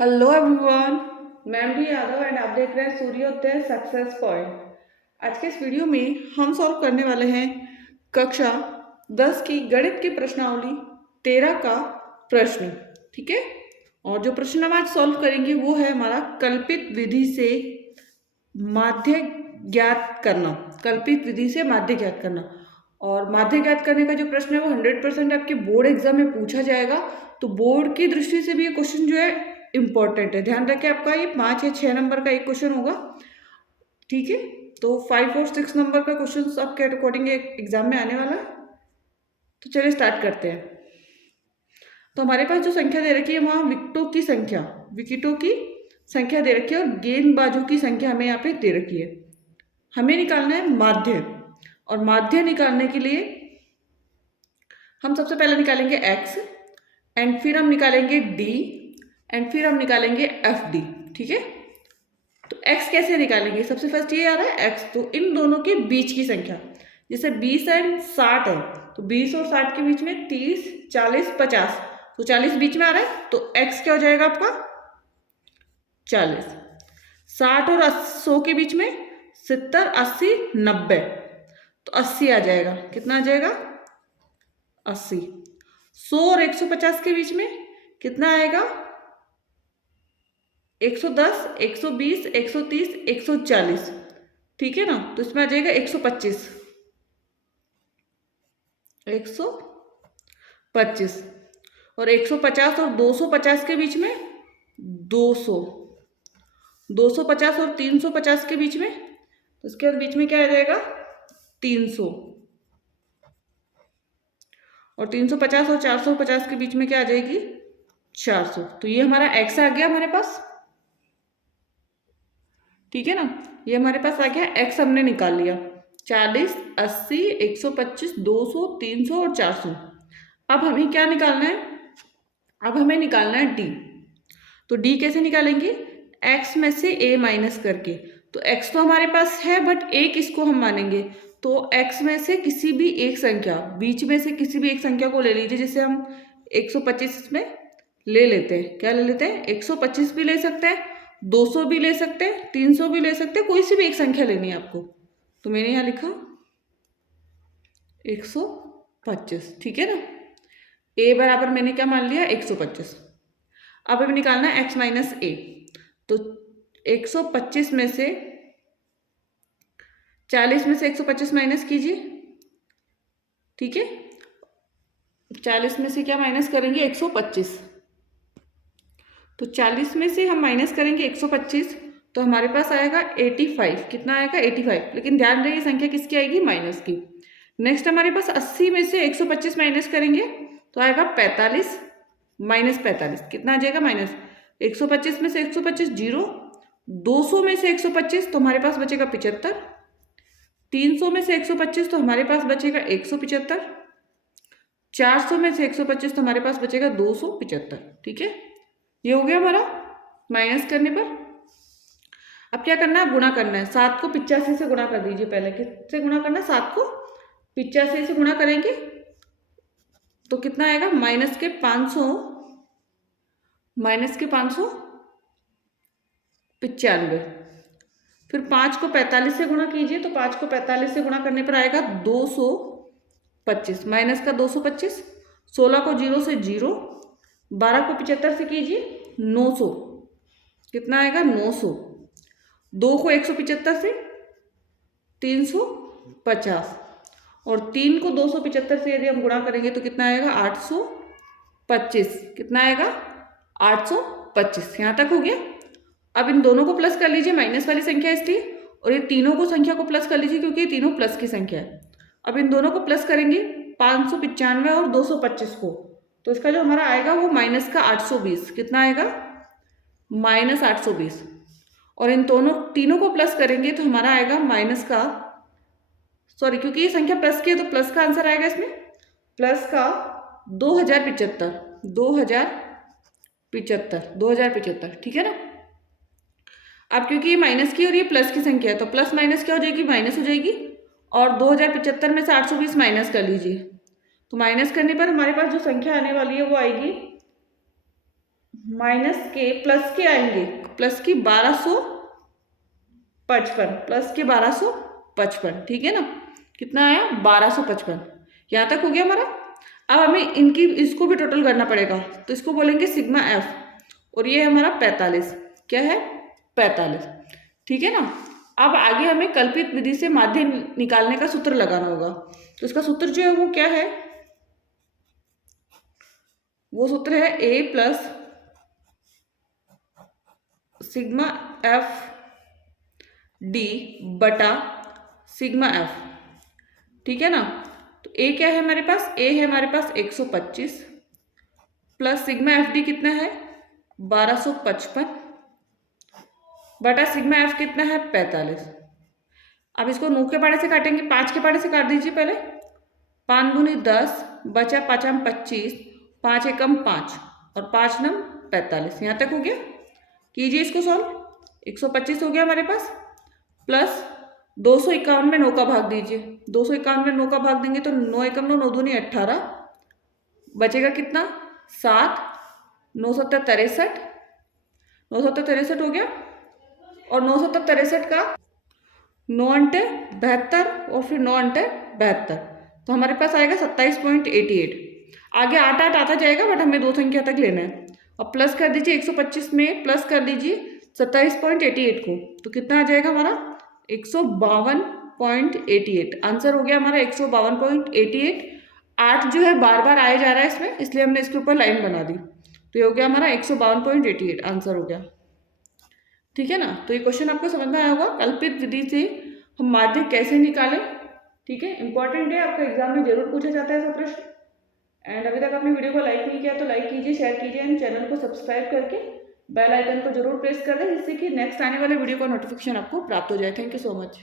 Hello everyone, मैं भी Yadav and आप देख रहे हैं सूर्योदय सक्सेस पॉइंट। आज के इस वीडियो में हम सॉल्व करने वाले हैं कक्षा 10 की गणित की प्रश्नावली 13 का प्रश्न। ठीक है, और जो प्रश्न हम आज सॉल्व करेंगे वो है हमारा कल्पित विधि से माध्य ज्ञात करना। कल्पित विधि से माध्य ज्ञात करना, और माध्य ज्ञात करने का जो प्रश्न है वो 100% आपके बोर्ड एग्जाम में पूछा जाएगा। तो बोर्ड की दृष्टि से भी ये क्वेश्चन जो है इम्पॉर्टेंट है। ध्यान रखें, आपका ये 5 या 6 नंबर का एक क्वेश्चन होगा। ठीक है, तो 5 और 6 नंबर का क्वेश्चन आपके अकॉर्डिंग एग्जाम में आने वाला है। तो चलिए स्टार्ट करते हैं। तो हमारे पास जो संख्या दे रखी है वहाँ विकेटों की संख्या दे रखी है, और गेंदबाजों की संख्या हमें यहाँ पे दे रखी है। हमें निकालना है माध्य, और माध्य निकालने के लिए हम सबसे पहले निकालेंगे x, एंड फिर हम निकालेंगे d, एंड फिर हम निकालेंगे एफ डी। ठीक है, तो x कैसे निकालेंगे? सबसे फर्स्ट ये आ रहा है x, तो इन दोनों के बीच की संख्या, जैसे 20 एंड 60 है, तो 20 और 60 के बीच में 30, 40, 50, तो 40 बीच में आ रहा है, तो x क्या हो जाएगा आपका 40। 60 और 100 के बीच में 70, 80, 90, तो 80 आ जाएगा। कितना आ जाएगा? 80। 100 और 150 के बीच में कितना आएगा? 110, 120, 130, 140। ठीक है ना, तो इसमें आ जाएगा 125। 125 और 150 और 250 के बीच में 200। 250 और 350 के बीच में, तो इसके बाद बीच में क्या आ जाएगा? 300। और 350 और 450 के बीच में क्या आ जाएगी? 400। तो ये हमारा x आ गया हमारे पास। ठीक है ना, ये हमारे पास आ गया x, हमने निकाल लिया 40, 80, 125, 200, 300 और 400। अब हमें क्या निकालना है? अब हमें निकालना है d। तो d कैसे निकालेंगे? x में से a माइनस करके। तो x तो हमारे पास है, बट a किसको हम मानेंगे? तो x में से किसी भी एक संख्या, बीच में से किसी भी एक संख्या को ले लीजिए। जैसे हम 125 में ले लेते हैं, क्या ले लेते हैं? 125 भी ले सकते हैं, 200 भी ले सकते हैं, 300 भी ले सकते हैं, कोई सी भी एक संख्या लेनी है आपको। तो मैंने यहाँ लिखा 125। ठीक है ना, a बराबर मैंने क्या मान लिया? 125। अब हमें निकालना है x माइनस ए। तो 125 में से 40 में से 125 माइनस कीजिए। ठीक है, 40 में से क्या माइनस करेंगे? 125। तो 40 में से हम माइनस करेंगे 125, तो हमारे पास आएगा 85। कितना आएगा? 85। लेकिन ध्यान रहे, संख्या किसकी आएगी? माइनस की। नेक्स्ट हमारे पास 80 में से 125 माइनस करेंगे तो आएगा 45, माइनस 45। कितना आ जाएगा? माइनस 125 में से 125 जीरो, 200 में से 125 तो हमारे पास बचेगा 75, 300 में से 125 तो हमारे पास बचेगा 175, 400 में से 125 तो हमारे पास बचेगा 275। ठीक है, ये हो गया हमारा माइनस करने पर। अब क्या करना है? गुणा करना है। 7 को 85 से गुणा कर दीजिए। पहले किससे गुणा करना है? 7 को 85 से गुणा करेंगे तो कितना आएगा? माइनस के 595। फिर 5 को 45 से गुणा कीजिए, तो 5 को 45 से गुणा करने पर आएगा 225, माइनस का 225। 16 को 0 से 0, 12 को 75 से कीजिए 900। कितना आएगा? 900। 2 को 175 से 350, और 3 को 275 से यदि हम गुणा करेंगे तो कितना आएगा? 825। कितना आएगा? 825। यहाँ तक हो गया। अब इन दोनों को प्लस कर लीजिए, माइनस वाली संख्या इसलिए, और ये तीनों को संख्या को प्लस कर लीजिए क्योंकि ये तीनों प्लस की संख्या है। अब इन दोनों को प्लस करेंगे 595 और 225 को, तो इसका जो हमारा आएगा वो माइनस का 820। कितना आएगा? माइनस 820। और इन दोनों तीनों को प्लस करेंगे तो हमारा आएगा माइनस का, सॉरी क्योंकि ये संख्या प्लस की है तो प्लस का आंसर आएगा इसमें, प्लस का 2075। 2075। ठीक है ना। अब क्योंकि ये माइनस की और ये प्लस की संख्या है तो प्लस माइनस क्या हो जाएगी? माइनस हो जाएगी। और 2075 में से 820 माइनस कर लीजिए, तो माइनस करने पर हमारे पास जो संख्या आने वाली है वो आएगी माइनस के प्लस के आएंगे, प्लस की 1255, प्लस के 1255, ठीक है ना। कितना आया 1255, यहाँ तक हो गया हमारा। अब हमें इनकी इसको भी टोटल करना पड़ेगा, तो इसको बोलेंगे सिग्मा एफ, और ये है हमारा 45, क्या है 45, ठीक है ना। अब आगे हमें कल्पित विधि से माध्य निकालने का सूत्र लगाना होगा, तो इसका सूत्र जो है वो क्या है, वो सूत्र है ए प्लस सिग्मा एफ डी बटा सिग्मा एफ, ठीक है ना। तो ए क्या है हमारे पास, ए है हमारे पास 125 प्लस सिग्मा एफ डी कितना है 1255 बटा सिग्मा एफ कितना है 45। अब इसको 9 के पाड़े से काटेंगे, 5 के पाड़े से काट दीजिए पहले, 5 दूनी 10 बचा 5 25, 5 एकम 5 और 5 नम 45, यहाँ तक हो गया। कीजिए इसको सॉल्व, 125 हो गया हमारे पास, प्लस 251 में 9 का भाग दीजिए, 251 में 9 का भाग देंगे तो 9 एकम 9, 9 दूनी 18, बचेगा कितना 7, 9 सत्तर 63, 9 सत्तर 63 हो गया। और 9 सत्तर 63 का 9 अंटे 72 और फिर 9 अंटे 72, तो हमारे पास आएगा 27.88। आगे 8 8 आता जाएगा, बट हमें दो संख्या तक लेना है। अब प्लस कर दीजिए 125 में प्लस कर दीजिए 27.88 को, तो कितना आ जाएगा हमारा 152.88। आंसर हो गया हमारा 152.88। 8 जो है बार बार आया जा रहा है इसमें, इसलिए हमने इसके ऊपर लाइन बना दी, तो ये हो गया हमारा 152.88 आंसर हो गया, ठीक है ना। तो ये क्वेश्चन आपको समझ में आया होगा, कल्पित विधि से हम माध्य कैसे निकालें, ठीक है। इंपॉर्टेंट है, आपका एग्जाम में जरूर पूछा जाता है ऐसा प्रश्न। एंड अभी तक आपने वीडियो को लाइक नहीं किया तो लाइक कीजिए, शेयर कीजिए एंड चैनल को सब्सक्राइब करके बेल आइकन को जरूर प्रेस कर दें, जिससे कि नेक्स्ट आने वाले वीडियो का नोटिफिकेशन आपको प्राप्त हो जाए। Thank you so much.